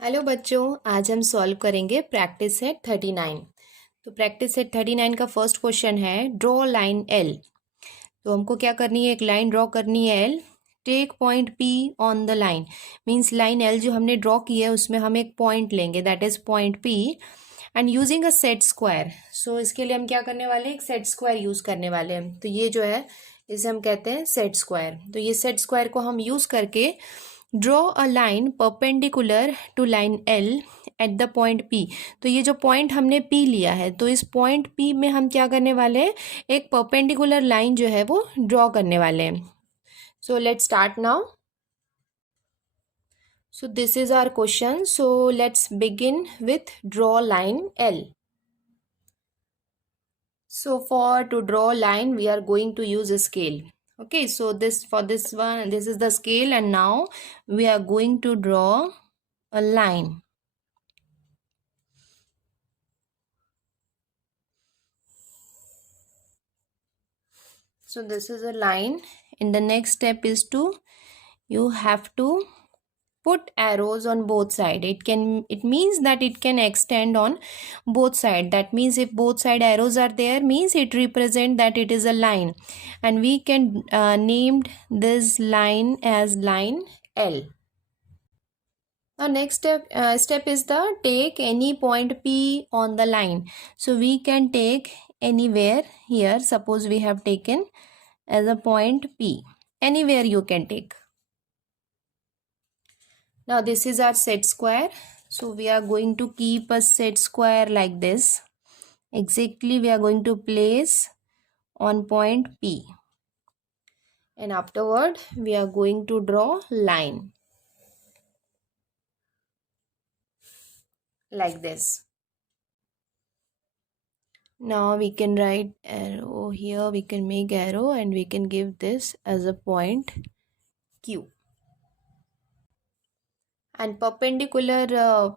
Hello बच्चों, आज हम सॉल्व करेंगे प्रैक्टिस सेट 39। तो प्रैक्टिस सेट 39 का फर्स्ट क्वेश्चन है ड्रॉ लाइन एल। तो हमको क्या करनी है, एक लाइन ड्रॉ करनी है L. Take point P on the line, means line L जो हमने ड्रॉ की है उसमें हम एक पॉइंट लेंगे, that is point P, and using a set square. So इसके लिए हम क्या करने वाले हैं, एक सेट स्क्वायर यूज करने वाले हैं। तो ये जो है इसे हम कहते हैं सेट स्क्वायर। तो ये सेट स्क्वायर को हम यूज करके draw a line perpendicular to line L at the point P. तो ये जो पॉइंट हमने पी लिया है, तो इस पॉइंट पी में हम क्या करने वाले हैं, एक परपेंडिकुलर लाइन जो है वो ड्रॉ करने वाले हैं। So let's start now. So this is our question. So let's begin with draw line L. So for to draw line we are going to use a scale. Okay, so this for this one, this is the scale, and now we are going to draw a line. So this is a line. In the next step is to, you have to put arrows on both side. It means that it can extend on both side. That means if both side arrows are there, means it represent that it is a line, and we can named this line as line L. Now next step is the take any point P on the line. So we can take anywhere here. Suppose we have taken as a point P. Anywhere you can take. Now this is our set square. So we are going to keep a set square like this. Exactly we are going to place on point P. And afterward we are going to draw line. Like this. Now we can write arrow here, we can make arrow, and we can give this as a point Q. And perpendicular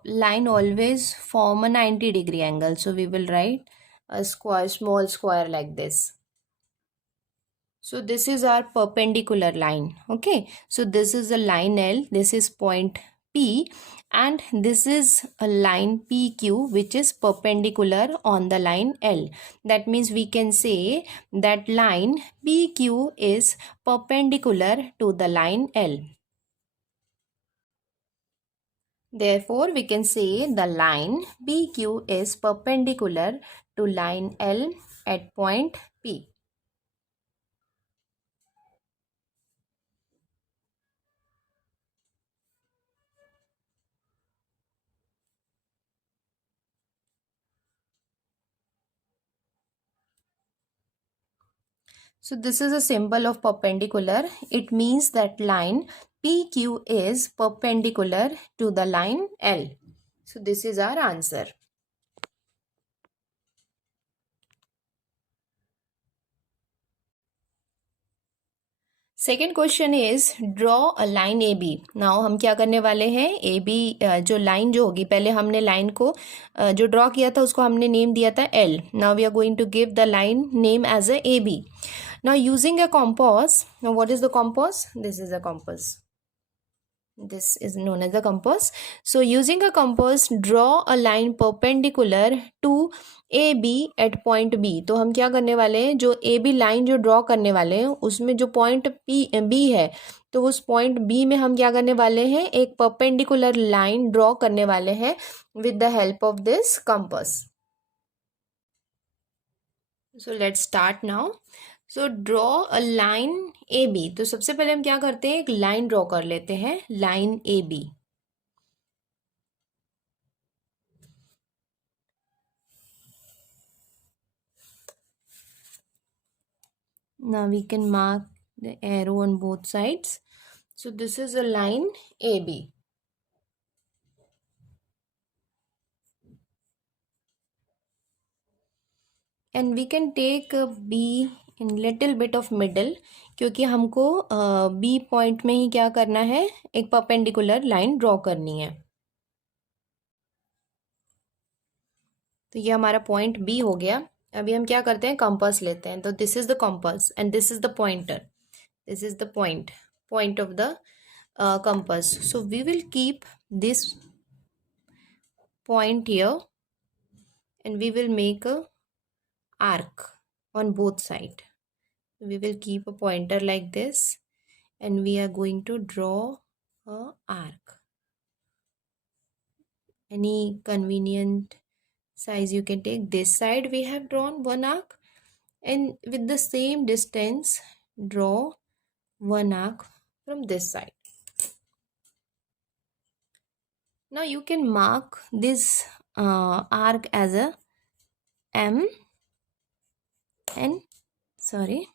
line always form a 90-degree angle. So we will write a square, small square like this. So this is our perpendicular line. Okay, so this is a line L, this is point P, and this is a line PQ which is perpendicular on the line L. That means we can say that line PQ is perpendicular to the line L. Therefore, we can say the line PQ is perpendicular to line L at point P. So this is a symbol of perpendicular. It means that line PQ is perpendicular to the line L. So this is our answer. Second question is draw a line A B. Now हम क्या करने वाले हैं, ए B जो line जो होगी, पहले हमने लाइन को जो ड्रॉ किया था उसको हमने नेम दिया था L. Now we are going to give the line name as a A B. Now using a compass, now what is the compass? This is a compass. This is known as the compass. So using a compass, draw a line perpendicular to AB at point B. तो हम क्या करने वाले हैं, जो AB line जो draw करने वाले हैं उसमें जो पॉइंट B है, तो उस पॉइंट B में हम क्या करने वाले हैं, एक परपेंडिकुलर लाइन ड्रॉ करने वाले हैं with the help of this compass. So let's start now. So draw a line A B. तो सबसे पहले हम क्या करते हैं, एक लाइन ड्रॉ कर लेते हैं, line A B. Now we can mark the arrow on both sides. So this is a line AB. And we can take a B in little bit of middle, क्योंकि हमको B point में ही क्या करना है, एक perpendicular line draw करनी है. तो ये हमारा पॉइंट B हो गया. अभी हम क्या करते हैं, कंपास लेते हैं. तो this is the compass and this is the pointer. This is the point of the compass. So we will keep this point here, and we will make a arc on both side. We will keep a pointer like this, and we are going to draw a arc. Any convenient size you can take. This side we have drawn one arc, and with the same distance draw one arc from this side. Now you can mark this arc as a M and sorry,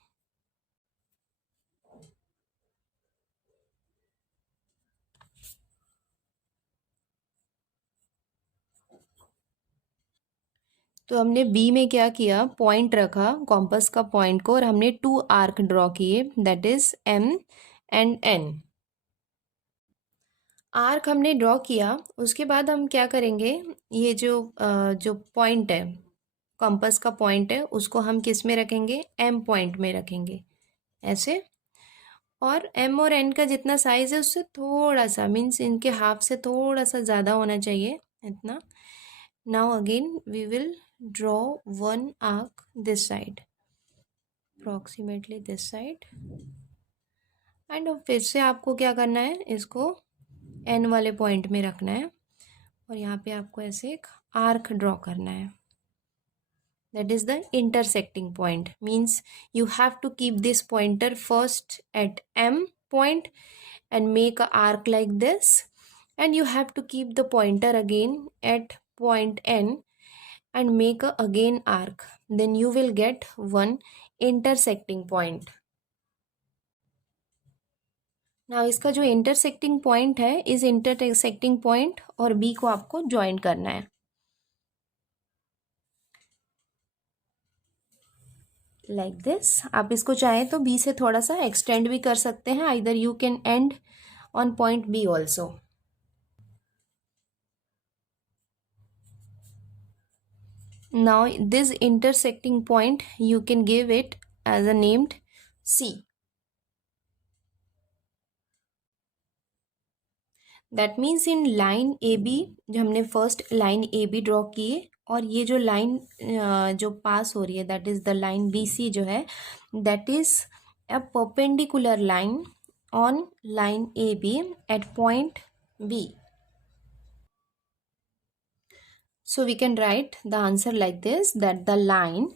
तो हमने B में क्या किया, point रखा compass का point को, और हमने टू आर्क ड्रॉ किए, that is M and N. Arc हमने ड्रॉ किया, उसके बाद हम क्या करेंगे, ये जो पॉइंट है, कंपास का पॉइंट है, उसको हम किस में रखेंगे, एम पॉइंट में रखेंगे ऐसे। और एम और एन का जितना साइज है उससे थोड़ा सा, मीन्स इनके हाफ से थोड़ा सा ज़्यादा होना चाहिए, इतना। Now again we will draw one arc this side, approximately this side, and अब फिर से आपको क्या करना है, इसको एन वाले पॉइंट में रखना है, और यहाँ पे आपको ऐसे एक आर्क ड्रॉ करना है, that is the intersecting point. Means you have to keep this pointer first at M point and make a arc like this, and you have to keep the pointer again at point N and make a again arc, then you will get one intersecting point. Now इसका जो intersecting point है, इस intersecting point और B को आपको join करना है like this. आप इसको चाहें तो बी से थोड़ा सा एक्सटेंड भी कर सकते हैं, either you can end on point B also. Now this intersecting point you can give it as a named C. That means in line A B, जो हमने first line A B draw किए, और ये जो line जो पास हो रही है, that is the line B C जो है, that is a perpendicular line on line A B at point B. So we can write the answer like this, that the line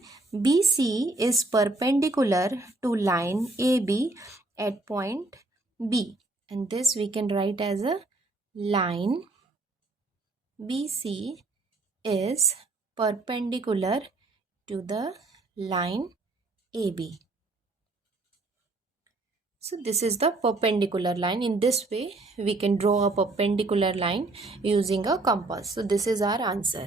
BC is perpendicular to line AB at point B, and this we can write as a line BC is perpendicular to the line AB. So this is the perpendicular line. In this way we can draw a perpendicular line using a compass. So this is our answer.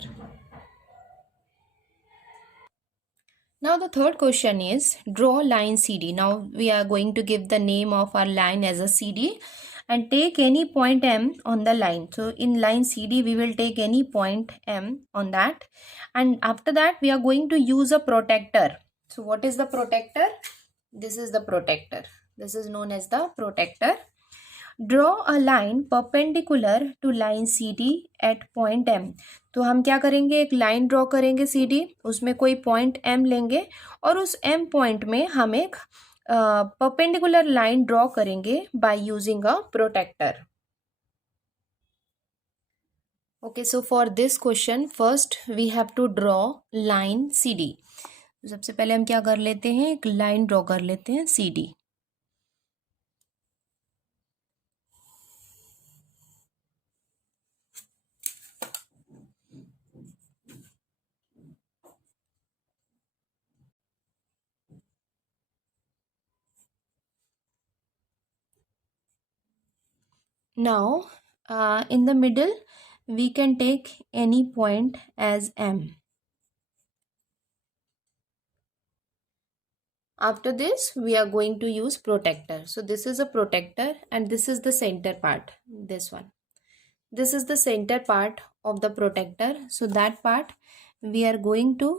Now the third question is draw line CD. Now we are going to give the name of our line as a CD and take any point M on the line. So in line CD we will take any point M on that, and after that we are going to use a protector. So what is the protector? This is the protector. This is known as the protector. Draw a line perpendicular to line CD at point M. तो हम क्या करेंगे, एक line draw करेंगे CD, उसमें कोई point M लेंगे, और उस M पॉइंट में हम एक परपेंडिकुलर लाइन ड्रॉ करेंगे by using a protractor. Okay, so for this question first we have to draw line CD. सबसे पहले हम क्या कर लेते हैं, एक लाइन ड्रॉ कर लेते हैं CD. Now, in the middle, we can take any point as M. After this, we are going to use protector. So this is a protector and this is the center part, this one. This is the center part of the protector. So that part we are going to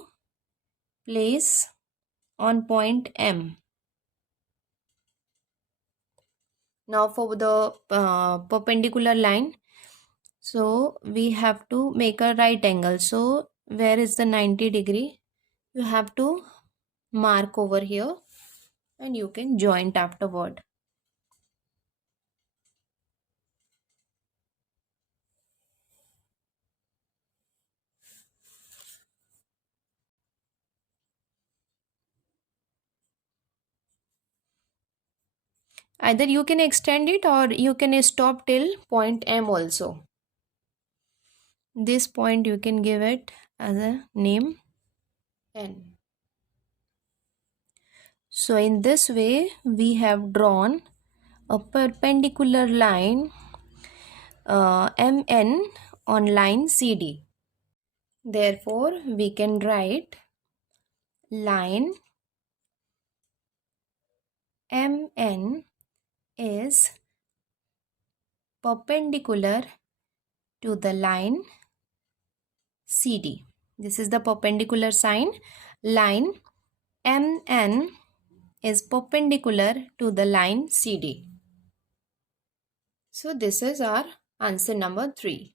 place on point M. Now for the perpendicular line, So we have to make a right angle. So where is the 90 degree? You have to mark over here and you can joint afterward. Either you can extend it or you can stop till point M also. This point you can give it as a name N. So in this way we have drawn a perpendicular line MN on line CD. Therefore we can write line MN is perpendicular to the line CD. This is the perpendicular sign. Line MN is perpendicular to the line CD. So this is our answer number 3.